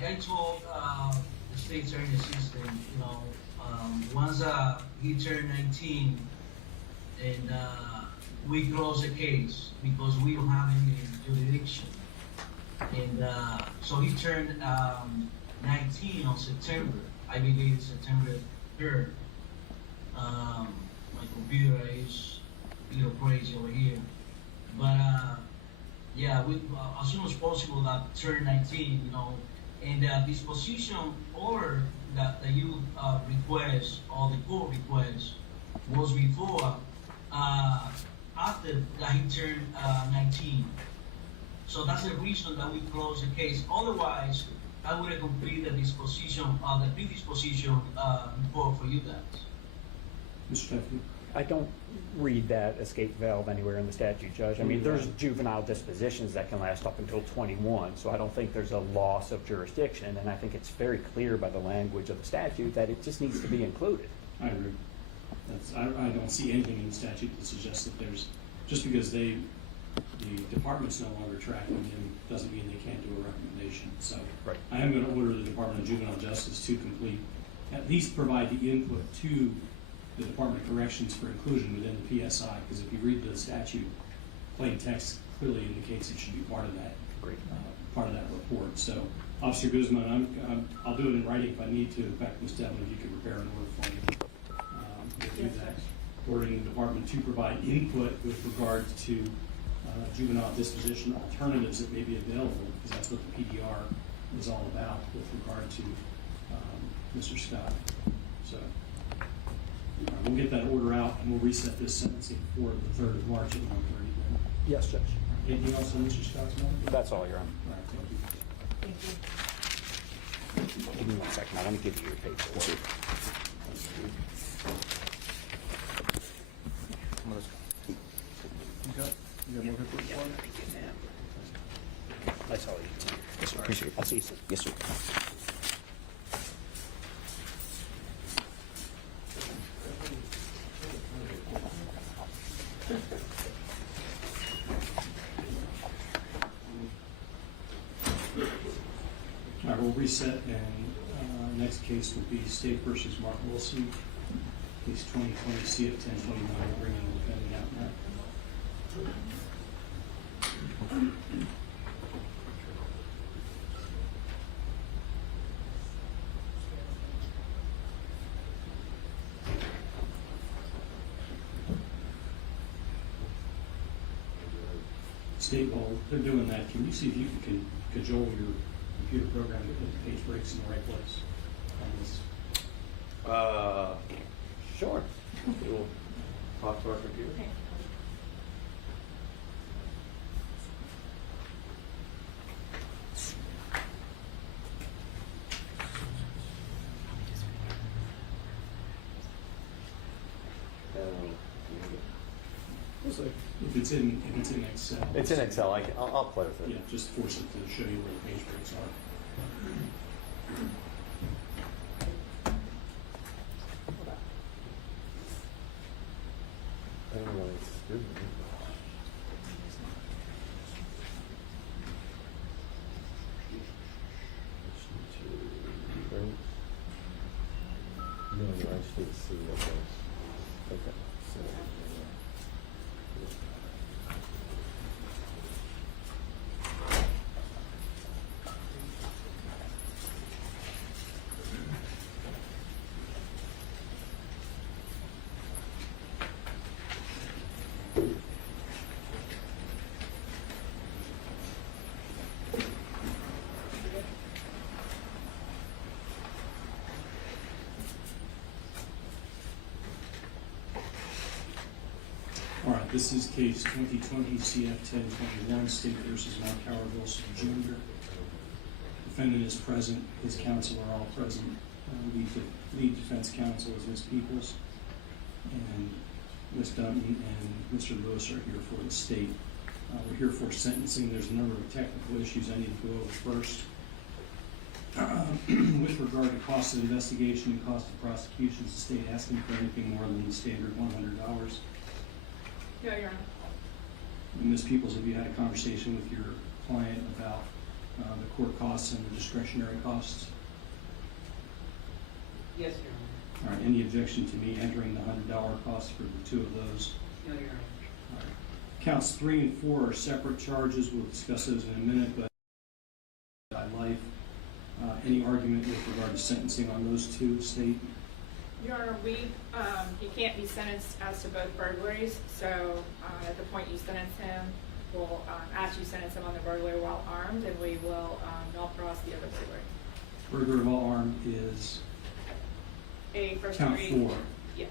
like I told the state attorney assistant, you know, once he turned 19, and we close the case because we don't have any jurisdiction. And so he turned 19 on September. I believe September 3rd. My computer is a little crazy over here. But yeah, we, as soon as possible that turn 19, you know, and the disposition order that you request, or the court request, was before, after that he turned 19. So that's the reason that we closed the case. Otherwise, I would have completed the disposition, the predisposition report for you guys. Mr. Stephanie? I don't read that escape valve anywhere in the statute, Judge. I mean, there's juvenile dispositions that can last up until 21, so I don't think there's a loss of jurisdiction, and I think it's very clear by the language of the statute that it just needs to be included. I agree. I don't see anything in the statute that suggests that there's, just because the department's no longer tracking him doesn't mean they can't do a recommendation. So right. I am going to order the Department of Juvenile Justice to complete, at least provide the input to the Department of Corrections for inclusion within the PSI, because if you read the statute, plain text clearly indicates it should be part of that. Part of that report. So, Officer Guzman, I'll do it in writing if I need to. In fact, Ms. Devlin, if you could prepare an order for me. We'll do that. Ordering the department to provide input with regard to juvenile disposition alternatives that may be available, because that's what the PDR is all about with regard to Mr. Scott. So we'll get that order out and we'll reset this sentencing for the 3rd of March at 1:30. Yes, Judge. Anything else on Mr. Scott's mind? That's all, Your Honor. All right, thank you. Give me 1 second. I want to give you your paper. You got more paper? That's all you need. Yes, sir. Appreciate it. I'll see you soon. Yes, sir. All right, we'll reset, and next case will be State versus Mark Wilson. Case 2020 CF 1029. We'll bring in the defendant out now. State, while they're doing that, can you see if you can cajole your computer program to put the page breaks in the right place on this? Sure. We'll talk to our computer. Okay. If it's in Excel. It's in Excel. I'll play with it. Yeah, just force it to show you where the page breaks are. I don't know. It's good. No, I should see what those. Okay. So, All right, this is case 2020 CF 1021, State versus Mark Howard Wilson Jr. Defendant is present. His counsel are all present. Lead defense counsel is Ms. Peoples, and Ms. Dunton and Mr. Lewis are here for the state. We're here for sentencing. There's a number of technical issues I need to go over first. With regard to cost of investigation and cost of prosecution, is the state asking for anything more than the standard $100? No, Your Honor. Ms. Peoples, have you had a conversation with your client about the court costs and the discretionary costs. Yes, Your Honor. All right, any objection to me entering the $100 cost for the two of those? No, Your Honor. All right. Counts 3 and 4 are separate charges. We'll discuss those in a minute, but by life, any argument with regard to sentencing on those two, State? Your Honor, he can't be sentenced as to both burglaries, so at the point you sentence him, we'll ask you sentence him on the burglary while armed, and we will not cross the other burglary. Burglary while armed is A first count degree. 4. Yes.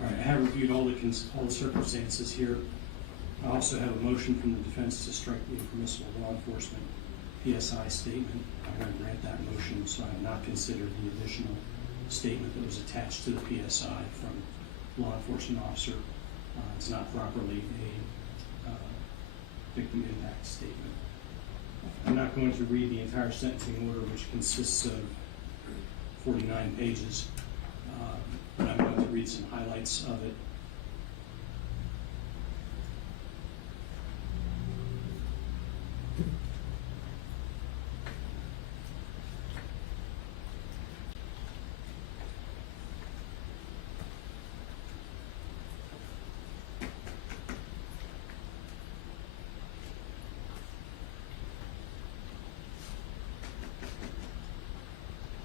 I have reviewed all the circumstances here. I also have a motion from the defense to strike the impermissible law enforcement PSI statement. I'm going to grant that motion, so I have not considered the additional statement that was attached to the PSI from law enforcement officer. It's not properly a victim impact statement. I'm not going to read the entire sentencing order, which consists of 49 pages. But I'm going to read some highlights of it.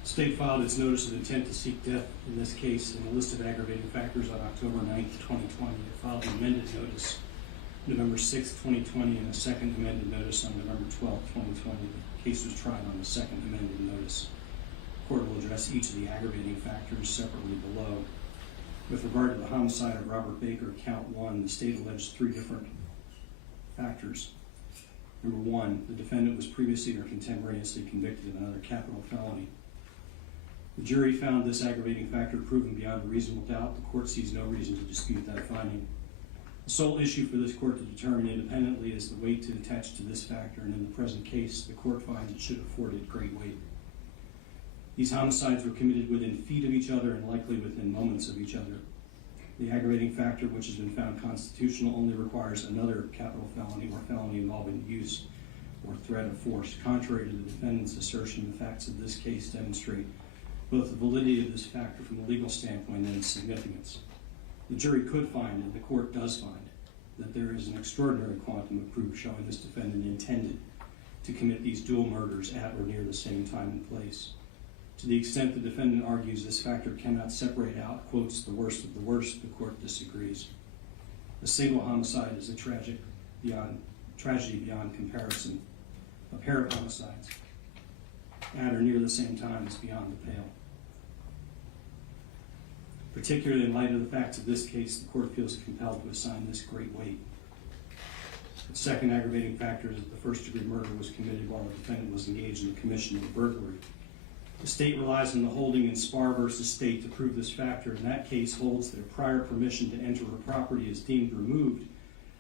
State filed its notice of intent to seek death in this case in a list of aggravating factors on October 9th, 2020. It filed an amended notice November 6th, 2020, and a second amended notice on November 12th, 2020. The case was tried on the second amended notice. The court will address each of the aggravating factors separately below. With regard to the homicide of Robert Baker, count 1, the state alleged 3 different factors. Number 1, the defendant was previously or contemporaneously convicted of another capital felony. The jury found this aggravating factor proven beyond a reasonable doubt. The court sees no reason to dispute that finding. The sole issue for this court to determine independently is the weight to attach to this factor, and in the present case, the court finds it should afford it great weight. These homicides were committed within feet of each other and likely within moments of each other. The aggravating factor, which has been found constitutional, only requires another capital felony or felony involving use or threat of force. Contrary to the defendant's assertion, the facts of this case demonstrate both the validity of this factor from a legal standpoint and its significance. The jury could find, and the court does find, that there is an extraordinary quantum of proof showing this defendant intended to commit these dual murders at or near the same time and place. To the extent the defendant argues this factor cannot separate out, quotes, the worst of the worst, the court disagrees. A single homicide is a tragedy beyond comparison. A pair of homicides at or near the same time is beyond the pale. Particularly in light of the facts of this case, the court feels compelled to assign this great weight. The second aggravating factor is that the first-degree murder was committed while the defendant was engaged in the commission of a burglary. The state relies on the holding in Spar versus State to prove this factor. In that case, holds that a prior permission to enter a property is deemed removed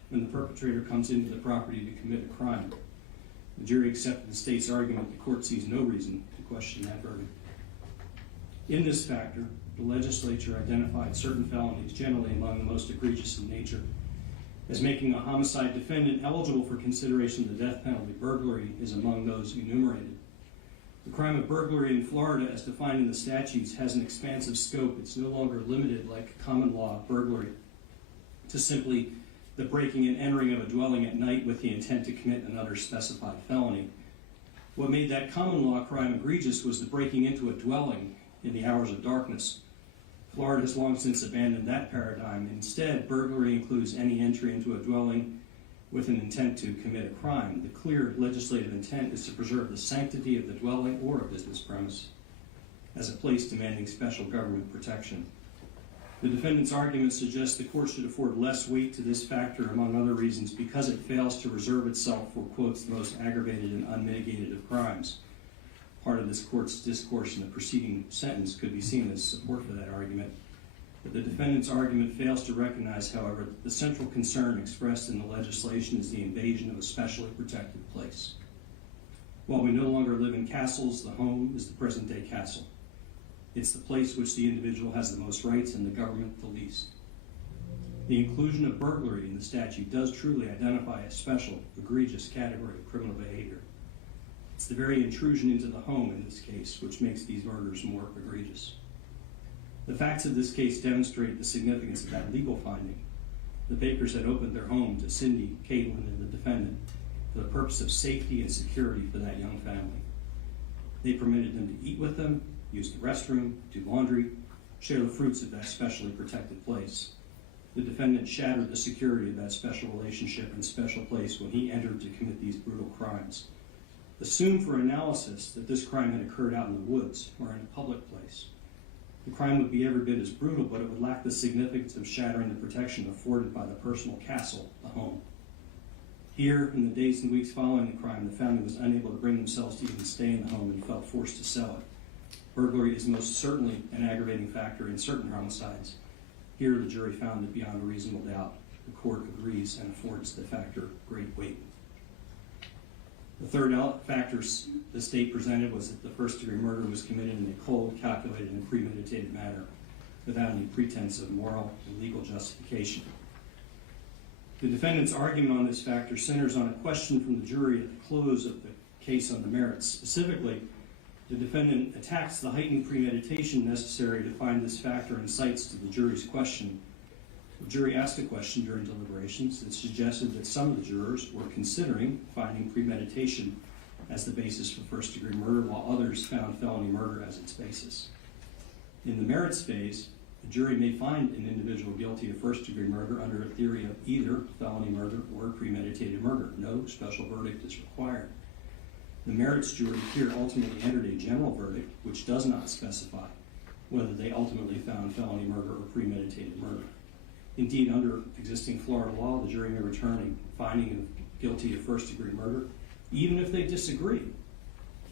when the perpetrator comes into the property to commit a crime. The jury accepted the state's argument. The court sees no reason to question that verdict. In this factor, the legislature identified certain felonies, generally among the most egregious in nature, as making a homicide defendant eligible for consideration of the death penalty. Burglary is among those enumerated. The crime of burglary in Florida, as defined in the statutes, has an expansive scope. It's no longer limited, like common law burglary, to simply the breaking and entering of a dwelling at night with the intent to commit another specified felony. What made that common law crime egregious was the breaking into a dwelling in the hours of darkness. Florida has long since abandoned that paradigm. Instead, burglary includes any entry into a dwelling with an intent to commit a crime. The clear legislative intent is to preserve the sanctity of the dwelling or a business premise as a place demanding special government protection. The defendant's argument suggests the court should afford less weight to this factor, among other reasons, because it fails to reserve itself for, quotes, the most aggravated and unmitigated of crimes. Part of this court's discourse in the preceding sentence could be seen as support for that argument. But the defendant's argument fails to recognize, however, that the central concern expressed in the legislation is the invasion of a specially protected place. While we no longer live in castles, the home is the present-day castle. It's the place which the individual has the most rights and the government the least. The inclusion of burglary in the statute does truly identify a special, egregious category of criminal behavior. It's the very intrusion into the home in this case which makes these murders more egregious. The facts of this case demonstrate the significance of that legal finding. The Bakers had opened their home to Cindy, Caitlin, and the defendant for the purpose of safety and security for that young family. They permitted them to eat with them, use the restroom, do laundry, share the fruits of that specially protected place. The defendant shattered the security of that special relationship and special place when he entered to commit these brutal crimes. Assume for analysis that this crime had occurred out in the woods or in a public place. The crime would be every bit as brutal, but it would lack the significance of shattering the protection afforded by the personal castle, the home. Here, in the days and weeks following the crime, the family was unable to bring themselves to even stay in the home and felt forced to sell it. Burglary is most certainly an aggravating factor in certain homicides. Here, the jury found it beyond a reasonable doubt. The court agrees and affords the factor great weight. The third factor the state presented was that the first-degree murder was committed in a cold, calculated, and premeditated manner without any pretense of moral and legal justification. The defendant's argument on this factor centers on a question from the jury at the close of the case on the merits. Specifically, the defendant attacks the heightened premeditation necessary to find this factor and cites to the jury's question. The jury asked a question during deliberations that suggested that some of the jurors were considering finding premeditation as the basis for first-degree murder, while others found felony murder as its basis. In the merits phase, the jury may find an individual guilty of first-degree murder under a theory of either felony murder or premeditated murder. No special verdict is required. The merits jury here ultimately entered a general verdict which does not specify whether they ultimately found felony murder or premeditated murder. Indeed, under existing Florida law, the jury may return a finding of guilty of first-degree murder, even if they disagree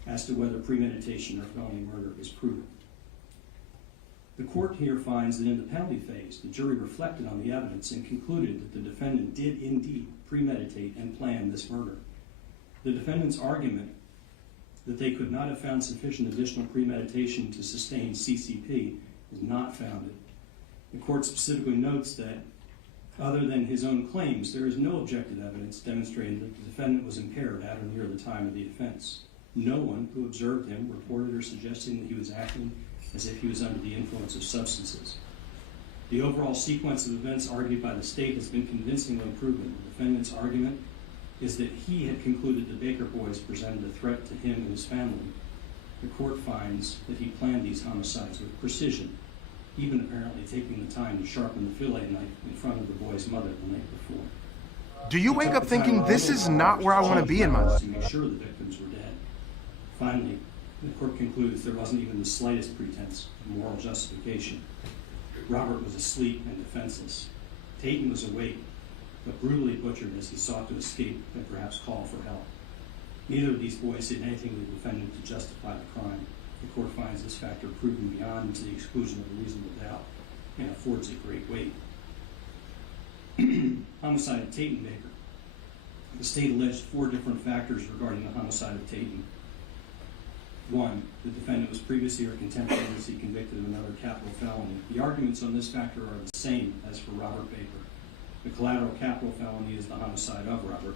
as to whether premeditation or felony murder is proven. The court here finds that in the penalty phase, the jury reflected on the evidence and concluded that the defendant did indeed premeditate and plan this murder. The defendant's argument that they could not have found sufficient additional premeditation to sustain CCP is not founded. The court specifically notes that, other than his own claims, there is no objective evidence demonstrating that the defendant was impaired at or near the time of the offense. No one who observed him reported or suggesting that he was acting as if he was under the influence of substances. The overall sequence of events argued by the state has been convincingly proven. The defendant's argument is that he had concluded the Baker boys presented a threat to him and his family. The court finds that he planned these homicides with precision, even apparently taking the time to sharpen the fillet knife in front of the boy's mother the night before. Do you wake up thinking, this is not where I want to be in my life? To make sure the victims were dead. Finally, the court concludes there wasn't even the slightest pretense of moral justification. Robert was asleep and defenseless. Tayton was awake, but brutally butchered as he sought to escape and perhaps call for help. Neither of these boys did anything to the defendant to justify the crime. The court finds this factor proven beyond and to the exclusion of a reasonable doubt and affords it great weight. Homicide of Tayton Baker. The state alleged 4 different factors regarding the homicide of Tayton. 1, the defendant was previously or contemporaneously convicted of another capital felony. The arguments on this factor are the same as for Robert Baker. The collateral capital felony is the homicide of Robert.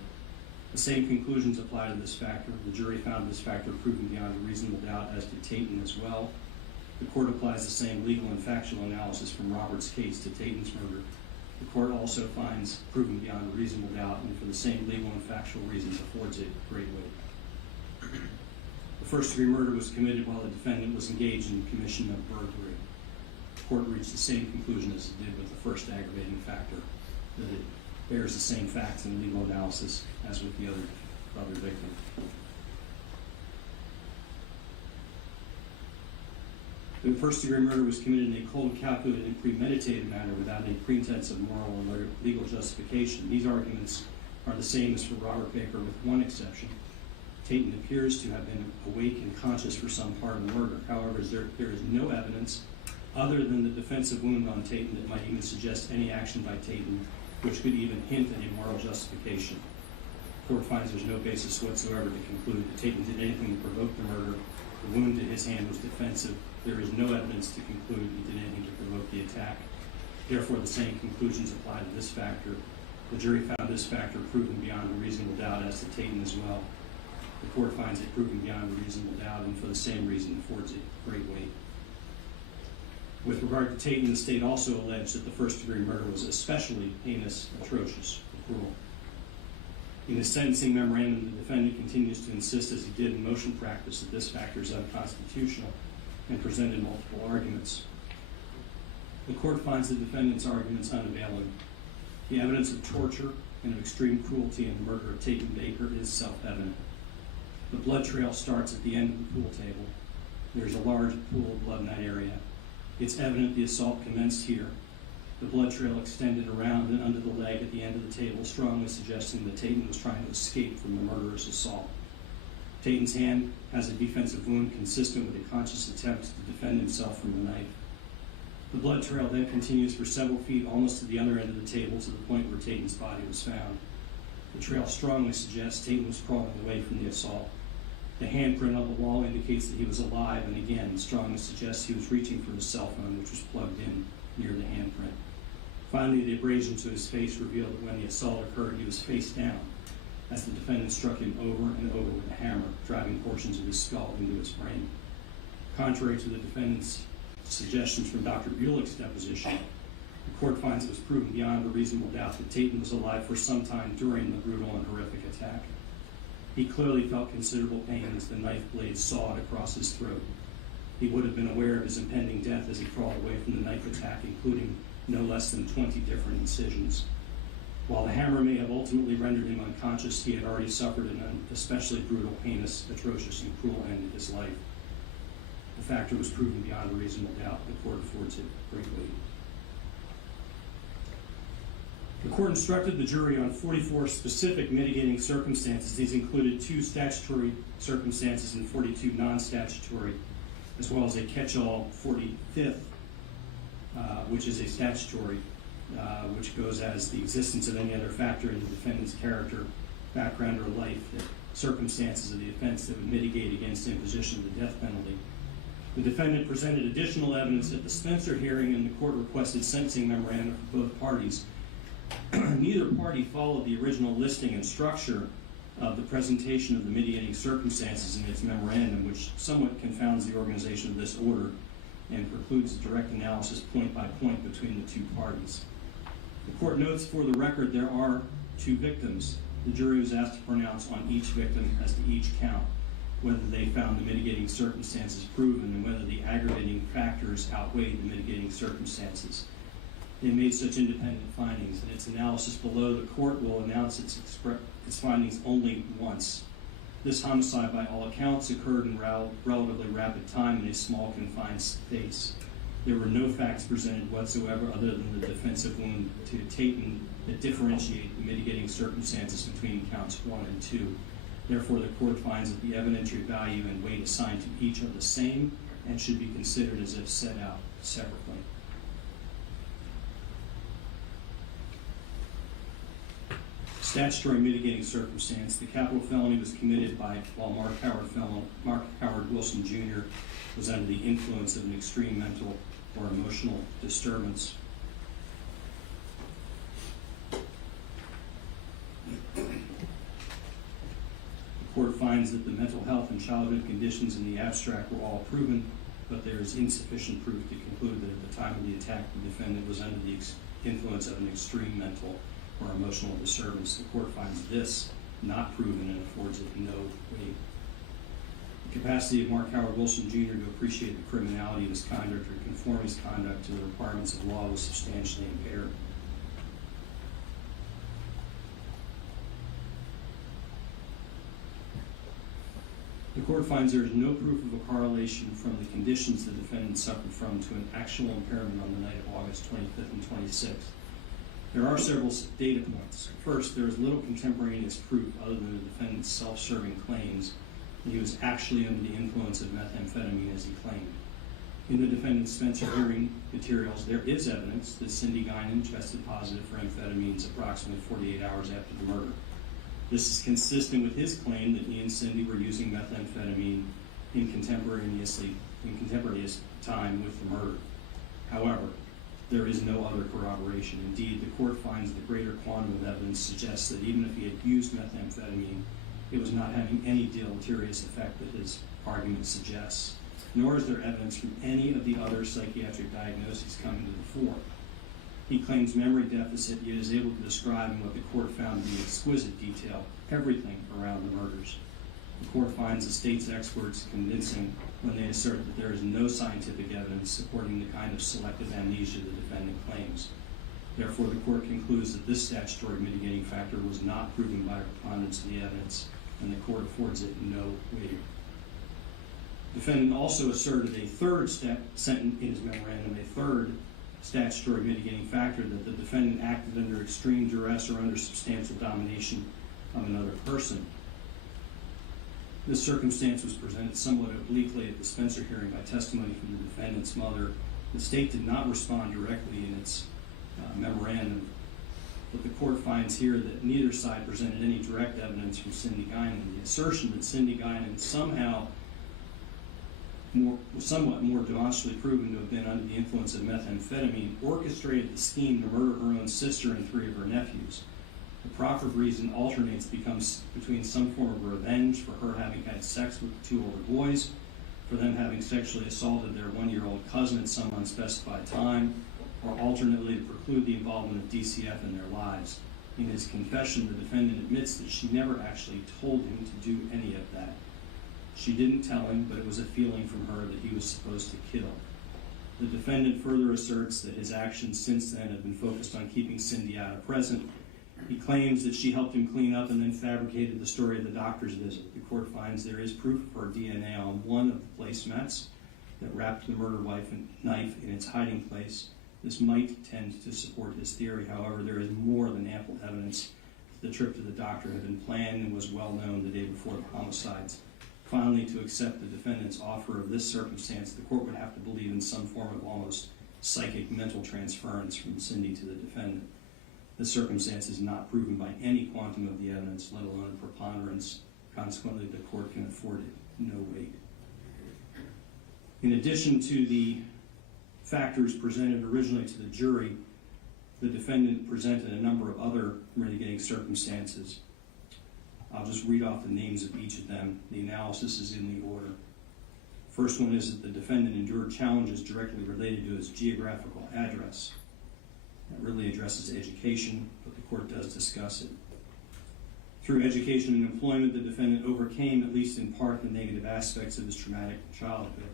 The same conclusions apply to this factor. The jury found this factor proven beyond a reasonable doubt as to Tayton as well. The court applies the same legal and factual analysis from Robert's case to Tayton's murder. The court also finds proven beyond a reasonable doubt, and for the same legal and factual reasons affords it great weight. The first-degree murder was committed while the defendant was engaged in the commission of burglary. The court reached the same conclusion as it did with the first aggravating factor, that it bears the same facts and legal analysis as with the other victim. The first-degree murder was committed in a cold, calculated, and premeditated manner without any pretense of moral or legal justification. These arguments are the same as for Robert Baker, with one exception. Tayton appears to have been awake and conscious for some part of the murder. However, there is no evidence other than the defensive wound on Tayton that might even suggest any action by Tayton which could even hint at a moral justification. The court finds there's no basis whatsoever to conclude that Tayton did anything to provoke the murder. The wound in his hand was defensive. There is no evidence to conclude he did anything to provoke the attack. Therefore, the same conclusions apply to this factor. The jury found this factor proven beyond a reasonable doubt as to Tayton as well. The court finds it proven beyond a reasonable doubt, and for the same reason affords it great weight. With regard to Tayton, the state also alleged that the first-degree murder was especially heinous, atrocious, and cruel. In his sentencing memorandum, the defendant continues to insist, as he did in motion practice, that this factor is unconstitutional and presented multiple arguments. The court finds the defendant's arguments unavailing. The evidence of torture and of extreme cruelty in the murder of Tayton Baker is self-evident. The blood trail starts at the end of the pool table. There's a large pool of blood in that area. It's evident the assault commenced here. The blood trail extended around and under the leg at the end of the table, strongly suggesting that Tayton was trying to escape from the murderous assault. Tayton's hand has a defensive wound consistent with a conscious attempt to defend himself from the knife. The blood trail then continues for several feet almost to the other end of the table to the point where Tayton's body was found. The trail strongly suggests Tayton was crawling away from the assault. The handprint on the wall indicates that he was alive, and again, strongly suggests he was reaching for his cell phone, which was plugged in near the handprint. Finally, the abrasion to his face revealed that when the assault occurred, he was face down, as the defendant struck him over and over with a hammer, driving portions of his skull into his brain. Contrary to the defendant's suggestions from Dr. Bulick's deposition, the court finds it was proven beyond a reasonable doubt that Tayton was alive for some time during the brutal and horrific attack. He clearly felt considerable pain as the knife blade sawed across his throat. He would have been aware of his impending death as he crawled away from the knife attack, including no less than 20 different incisions. While the hammer may have ultimately rendered him unconscious, he had already suffered an especially brutal, heinous, atrocious, and cruel end to his life. The factor was proven beyond a reasonable doubt. The court affords it great weight. The court instructed the jury on 44 specific mitigating circumstances. These included 2 statutory circumstances and 42 non-statutory, as well as a catch-all 45th, which is a statutory, which goes as the existence of any other factor in the defendant's character, background, or life, the circumstances of the offense that would mitigate against imposition of the death penalty. The defendant presented additional evidence at the Spencer hearing, and the court requested sentencing memorandum for both parties. Neither party followed the original listing and structure of the presentation of the mitigating circumstances in its memorandum, which somewhat confounds the organization of this order. and precludes direct analysis point by point between the two parties. The court notes for the record there are 2 victims. The jury was asked to pronounce on each victim as to each count, whether they found the mitigating circumstances proven and whether the aggravating factors outweighed the mitigating circumstances. They made such independent findings. In its analysis below, the court will announce its findings only once. This homicide, by all accounts, occurred in relatively rapid time in a small confined space. There were no facts presented whatsoever other than the defensive wound to Tatum that differentiate the mitigating circumstances between counts 1 and 2. Therefore, the court finds that the evidentiary value and weight assigned to each are the same and should be considered as if set out separately. Statutory mitigating circumstance. The capital felony was committed while Mark Howard Wilson Jr. was under the influence of an extreme mental or emotional disturbance. The court finds that the mental health and childhood conditions in the abstract were all proven, but there is insufficient proof to conclude that at the time of the attack, the defendant was under the influence of an extreme mental or emotional disturbance. The court finds this not proven and affords it no weight. The capacity of Mark Howard Wilson Jr. to appreciate the criminality of his conduct or conform his conduct to the requirements of law was substantially impaired. The court finds there is no proof of a correlation from the conditions the defendant suffered from to an actual impairment on the night of August 25th and 26th. There are several data points. First, there is little contemporaneous proof other than the defendant's self-serving claims that he was actually under the influence of methamphetamine as he claimed. In the defendant's Spencer hearing materials, there is evidence that Cindy Guinan tested positive for amphetamines approximately 48 hours after the murder. This is consistent with his claim that he and Cindy were using methamphetamine in contemporaneous time with the murder. However, there is no other corroboration. Indeed, the court finds the greater quantum of evidence suggests that even if he had used methamphetamine, it was not having any deleterious effect that his argument suggests, nor is there evidence from any of the other psychiatric diagnoses coming to the fore. He claims memory deficit, yet is able to describe in what the court found to be exquisite detail everything around the murders. The court finds the state's experts convincing when they assert that there is no scientific evidence supporting the kind of selective amnesia the defendant claims. Therefore, the court concludes that this statutory mitigating factor was not proven by a preponderance of the evidence, and the court affords it no weight. The defendant also asserted a third sentence in his memorandum, a third statutory mitigating factor, that the defendant acted under extreme duress or under substantial domination of another person. This circumstance was presented somewhat obliquely at the Spencer hearing by testimony from the defendant's mother. The state did not respond directly in its memorandum, but the court finds here that neither side presented any direct evidence from Cindy Guinan. The assertion that Cindy Guinan somewhat more demonstrably proven to have been under the influence of methamphetamine orchestrated the scheme to murder her own sister and 3 of her nephews. The proffered reason alternates between some form of revenge for her having had sex with 2 older boys, for them having sexually assaulted their 1-year-old cousin at some unspecified time, or alternately to preclude the involvement of DCF in their lives. In his confession, the defendant admits that she never actually told him to do any of that. She didn't tell him, but it was a feeling from her that he was supposed to kill. The defendant further asserts that his actions since then have been focused on keeping Cindy out of present. He claims that she helped him clean up and then fabricated the story of the doctor's visit. The court finds there is proof of her DNA on one of the placemats that wrapped the murder knife in its hiding place. This might tend to support his theory. However, there is more than ample evidence that the trip to the doctor had been planned and was well known the day before the homicides. Finally, to accept the defendant's offer of this circumstance, the court would have to believe in some form of almost psychic mental transference from Cindy to the defendant. This circumstance is not proven by any quantum of the evidence, let alone a preponderance. Consequently, the court can afford it no weight. In addition to the factors presented originally to the jury, the defendant presented a number of other mitigating circumstances. I'll just read off the names of each of them. The analysis is in the order. First one is that the defendant endured challenges directly related to his geographical address. That really addresses education, but the court does discuss it. Through education and employment, the defendant overcame, at least in part, the negative aspects of his traumatic childhood.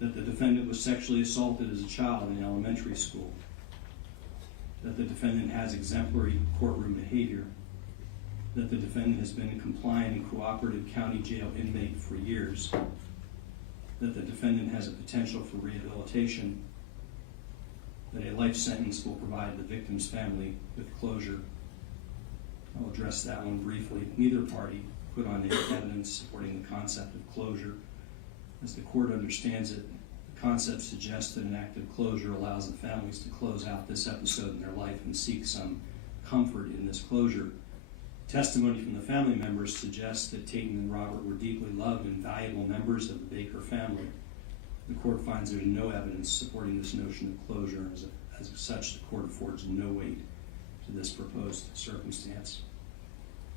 That the defendant was sexually assaulted as a child in elementary school. That the defendant has exemplary courtroom behavior. That the defendant has been a compliant and cooperative county jail inmate for years. That the defendant has a potential for rehabilitation. That a life sentence will provide the victim's family with closure. I'll address that one briefly. Neither party put on any evidence supporting the concept of closure. As the court understands it, the concept suggests that an act of closure allows the families to close out this episode in their life and seek some comfort in this closure. Testimony from the family members suggests that Tayton and Robert were deeply loved and valuable members of the Baker family. The court finds there's no evidence supporting this notion of closure. As such, the court affords no weight to this proposed circumstance.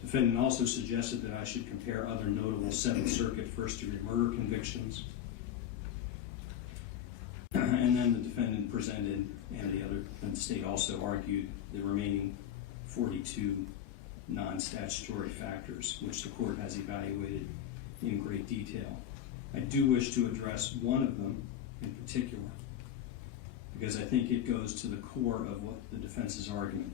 Defendant also suggested that I should compare other notable Seventh Circuit first-degree murder convictions. And then the defendant presented, and the state also argued, the remaining 42 non-statutory factors, which the court has evaluated in great detail. I do wish to address one of them in particular, because I think it goes to the core of what the defense's argument.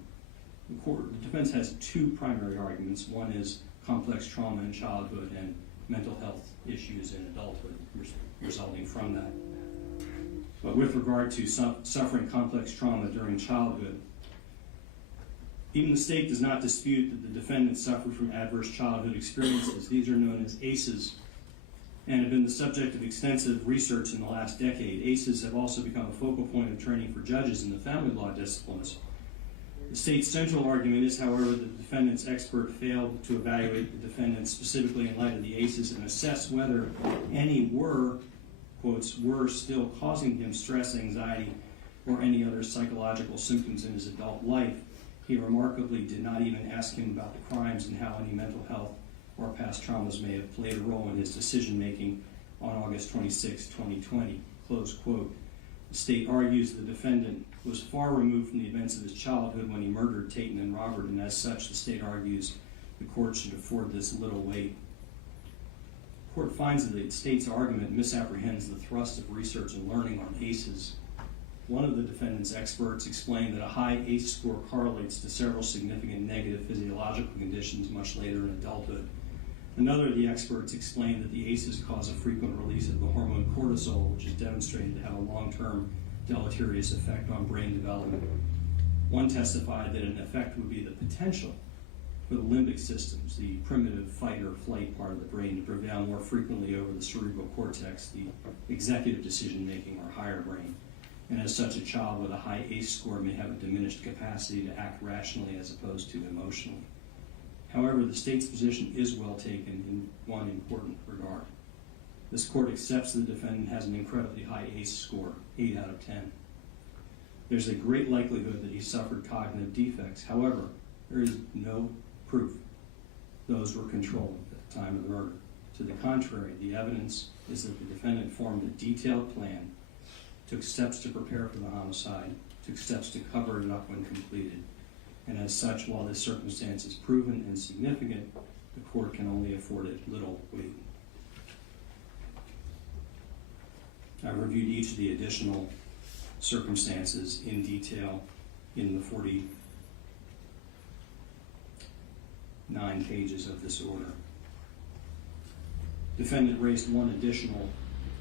The defense has two primary arguments. One is complex trauma in childhood and mental health issues in adulthood resulting from that. But with regard to suffering complex trauma during childhood, even the state does not dispute that the defendant suffered from adverse childhood experiences. These are known as ACEs and have been the subject of extensive research in the last decade. ACEs have also become a focal point of training for judges in the family law disciplines. The state's central argument is, however, that the defendant's expert failed to evaluate the defendant specifically in light of the ACEs and assess whether any were, quotes, were still causing him stress, anxiety, or any other psychological symptoms in his adult life. He remarkably did not even ask him about the crimes and how any mental health or past traumas may have played a role in his decision-making on August 26, 2020, close quote. The state argues the defendant was far removed from the events of his childhood when he murdered Tayton and Robert, and as such, the state argues the court should afford this little weight. The court finds that the state's argument misapprehends the thrust of research and learning on ACEs. One of the defendant's experts explained that a high ACE score correlates to several significant negative physiological conditions much later in adulthood. Another of the experts explained that the ACEs cause a frequent release of the hormone cortisol, which is demonstrated to have a long-term deleterious effect on brain development. One testified that an effect would be the potential for the limbic systems, the primitive fight or flight part of the brain, to prevail more frequently over the cerebral cortex, the executive decision-making or higher brain. And as such, a child with a high ACE score may have a diminished capacity to act rationally as opposed to emotionally. However, the state's position is well taken in one important regard. This court accepts the defendant has an incredibly high ACE score, 8 out of 10. There's a great likelihood that he suffered cognitive defects. However, there is no proof those were controlled at the time of the murder. To the contrary, the evidence is that the defendant formed a detailed plan, took steps to prepare for the homicide, took steps to cover it up when completed. And as such, while this circumstance is proven and significant, the court can only afford it little weight. I've reviewed each of the additional circumstances in detail in the 49 pages of this order. Defendant raised one additional,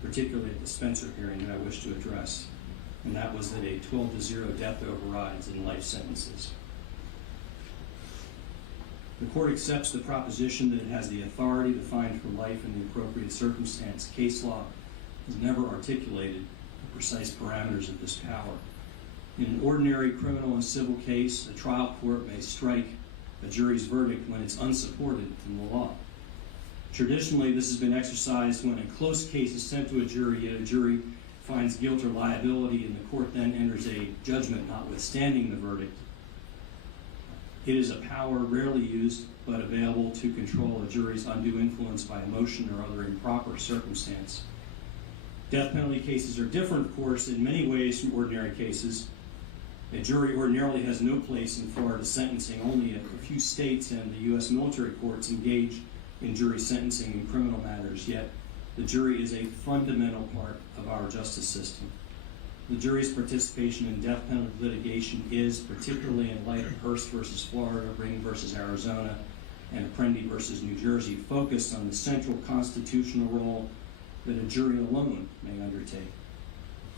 particularly at the Spencer hearing, that I wish to address, and that was that a 12-0 death overrides in life sentences. The court accepts the proposition that it has the authority to find for life in the appropriate circumstance. Case law has never articulated the precise parameters of this power. In an ordinary criminal and civil case, a trial court may strike a jury's verdict when it's unsupported in the law. Traditionally, this has been exercised when a close case is sent to a jury, yet a jury finds guilt or liability, and the court then enters a judgment notwithstanding the verdict. It is a power rarely used, but available to control a jury's undue influence by emotion or other improper circumstance. Death penalty cases are different, of course, in many ways from ordinary cases. A jury ordinarily has no place in Florida sentencing. Only a few states and the U.S. military courts engage in jury sentencing in criminal matters, yet the jury is a fundamental part of our justice system. The jury's participation in death penalty litigation is, particularly in light of Hurst versus Florida, Ring versus Arizona, and Apprendi versus New Jersey, focused on the central constitutional role that a jury alone may undertake.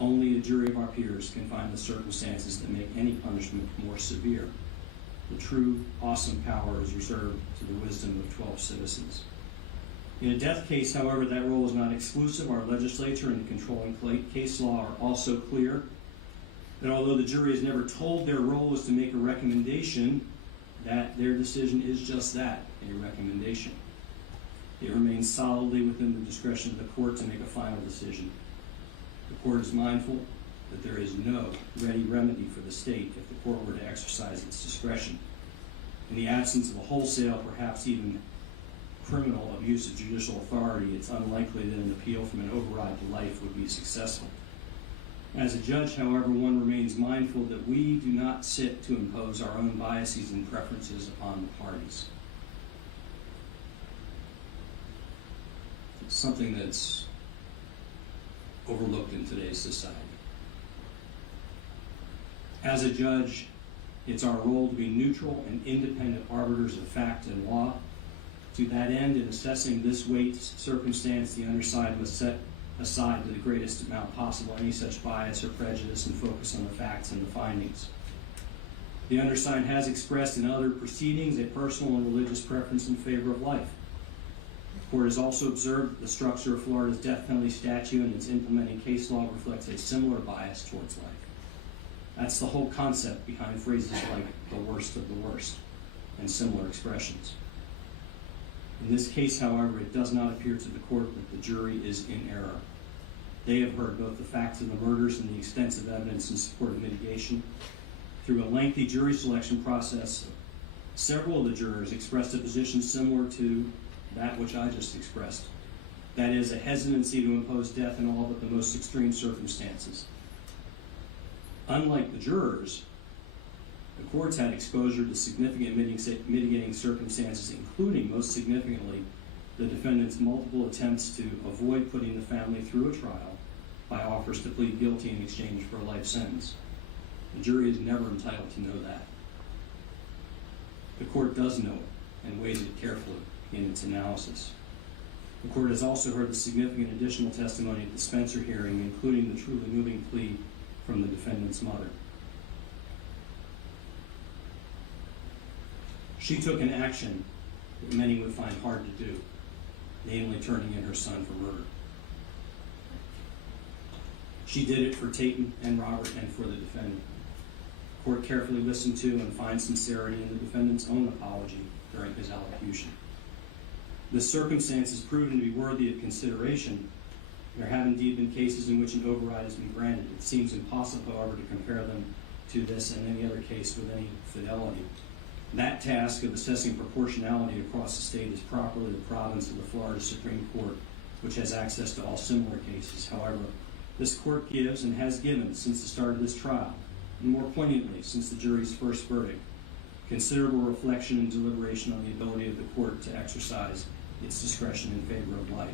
Only a jury of our peers can find the circumstances that make any punishment more severe. The true, awesome power is reserved to the wisdom of 12 citizens. In a death case, however, that role is not exclusive. Our legislature and the controlling case law are also clear that although the jury is never told their role is to make a recommendation, that their decision is just that, a recommendation. It remains solidly within the discretion of the court to make a final decision. The court is mindful that there is no ready remedy for the state if the court were to exercise its discretion. In the absence of a wholesale, perhaps even criminal abuse of judicial authority, it's unlikely that an appeal from an override to life would be successful. As a judge, however, one remains mindful that we do not sit to impose our own biases and preferences upon the parties. It's something that's overlooked in today's society. As a judge, it's our role to be neutral and independent arbiters of fact and law. To that end, in assessing this weight circumstance, the undersigned must set aside to the greatest amount possible any such bias or prejudice and focus on the facts and the findings. The undersigned has expressed in other proceedings a personal and religious preference in favor of life. The court has also observed that the structure of Florida's death penalty statute and its implementing case law reflects a similar bias towards life. That's the whole concept behind phrases like the worst of the worst and similar expressions. In this case, however, it does not appear to the court that the jury is in error. They have heard both the facts of the murders and the extensive evidence in support of mitigation. Through a lengthy jury selection process, several of the jurors expressed a position similar to that which I just expressed. That is, a hesitancy to impose death in all but the most extreme circumstances. Unlike the jurors, the courts had exposure to significant mitigating circumstances, including, most significantly, the defendant's multiple attempts to avoid putting the family through a trial by offers to plead guilty in exchange for a life sentence. The jury is never entitled to know that. The court does know it and weighs it carefully in its analysis. The court has also heard the significant additional testimony at the Spencer hearing, including the truly moving plea from the defendant's mother. She took an action that many would find hard to do, namely turning in her son for murder. She did it for Tayton and Robert and for the defendant. The court carefully listened to and found sincerity in the defendant's own apology during his allocution. The circumstances proven to be worthy of consideration. There have indeed been cases in which an override has been granted. It seems impossible, however, to compare them to this and any other case with any fidelity. That task of assessing proportionality across the state is properly the province of the Florida Supreme Court, which has access to all similar cases. However, this court gives and has given since the start of this trial, and more poignantly since the jury's first verdict, considerable reflection and deliberation on the ability of the court to exercise its discretion in favor of life.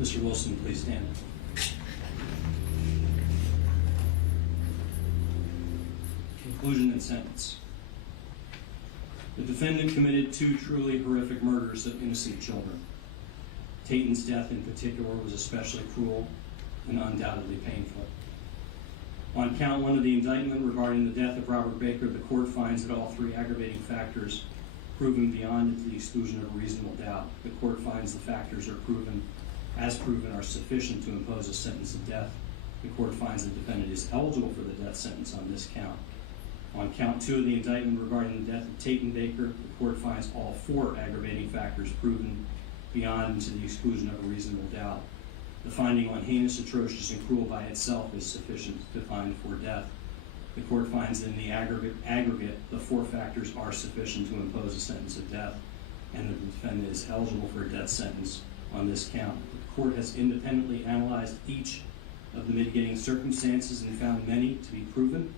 Mr. Wilson, please stand. Conclusion and sentence. The defendant committed two truly horrific murders of innocent children. Tayton's death in particular was especially cruel and undoubtedly painful. On count one of the indictment regarding the death of Robert Baker, the court finds that all three aggravating factors proven beyond the exclusion of a reasonable doubt. The court finds the factors are proven are sufficient to impose a sentence of death. The court finds the defendant is eligible for the death sentence on this count. On count two of the indictment regarding the death of Tayton Baker, the court finds all four aggravating factors proven beyond to the exclusion of a reasonable doubt. The finding on heinous, atrocious, and cruel by itself is sufficient to find for death. The court finds that in the aggregate, the 4 factors are sufficient to impose a sentence of death, and that the defendant is eligible for a death sentence on this count. The court has independently analyzed each of the mitigating circumstances and found many to be proven.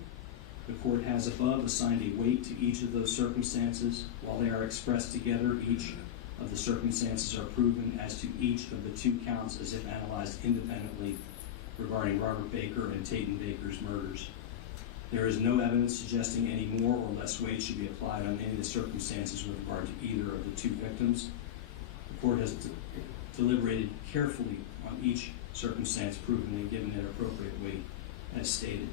The court has above assigned a weight to each of those circumstances. While they are expressed together, each of the circumstances are proven as to each of the 2 counts as if analyzed independently regarding Robert Baker and Tatum Baker's murders. There is no evidence suggesting any more or less weight should be applied on any of the circumstances with regard to either of the 2 victims. The court has deliberated carefully on each circumstance proven and given it appropriate weight as stated.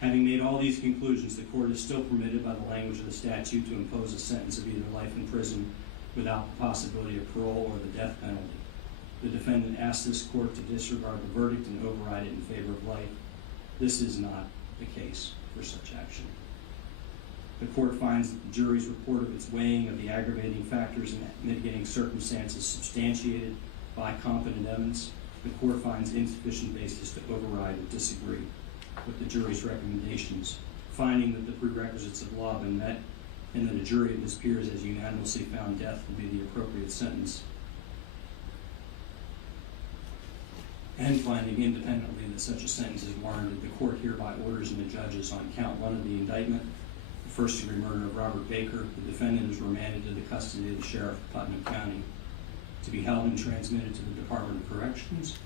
Having made all these conclusions, the court is still permitted by the language of the statute to impose a sentence of either life in prison without the possibility of parole or the death penalty. The defendant asks this court to disregard the verdict and override it in favor of life. This is not the case for such action. The court finds that the jury's report of its weighing of the aggravating factors and mitigating circumstances substantiated by competent evidence. The court finds insufficient basis to override or disagree with the jury's recommendations, finding that the prerequisites of law have been met and that a jury of his peers has unanimously found death to be the appropriate sentence, and finding independently that such a sentence is warranted. The court hereby orders and the judges on count 1 of the indictment, the first-degree murder of Robert Baker. The defendant is remanded to the custody of the sheriff of Putnam County to be held and transmitted to the Department of Corrections,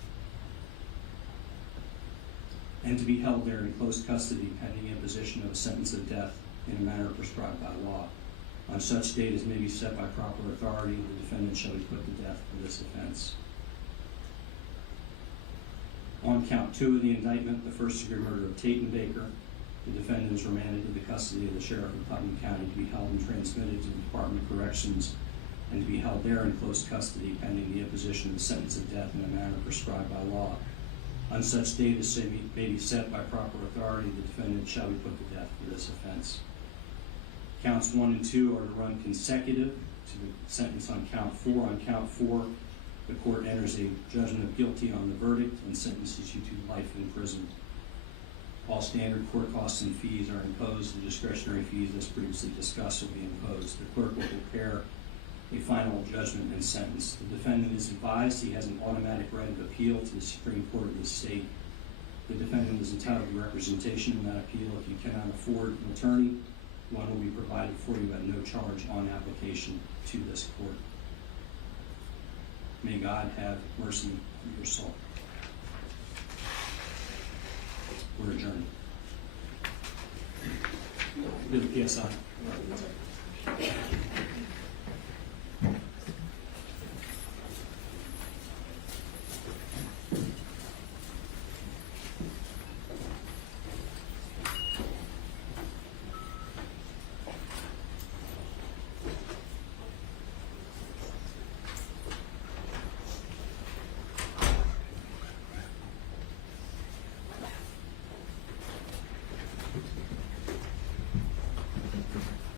and to be held there in close custody pending imposition of a sentence of death in a manner prescribed by law. On such date as may be set by proper authority, the defendant shall be put to death for this offense. On count 2 of the indictment, the first-degree murder of Tatum Baker, the defendant is remanded to the custody of the sheriff of Putnam County to be held and transmitted to the Department of Corrections and to be held there in close custody pending the imposition of a sentence of death in a manner prescribed by law. On such date as may be set by proper authority, the defendant shall be put to death for this offense. Counts 1 and 2 are to run consecutive to the sentence on count 4. On count 4, the court enters a judgment of guilty on the verdict and sentences you to life in prison. All standard court costs and fees are imposed. The discretionary fees, as previously discussed, will be imposed. The clerk will prepare a final judgment and sentence. The defendant is advised he has an automatic right of appeal to the Supreme Court of the state. The defendant is entitled to representation in that appeal. If you cannot afford an attorney, one will be provided for you at no charge on application to this court. May God have mercy on your soul. We're adjourned. Do the PSI.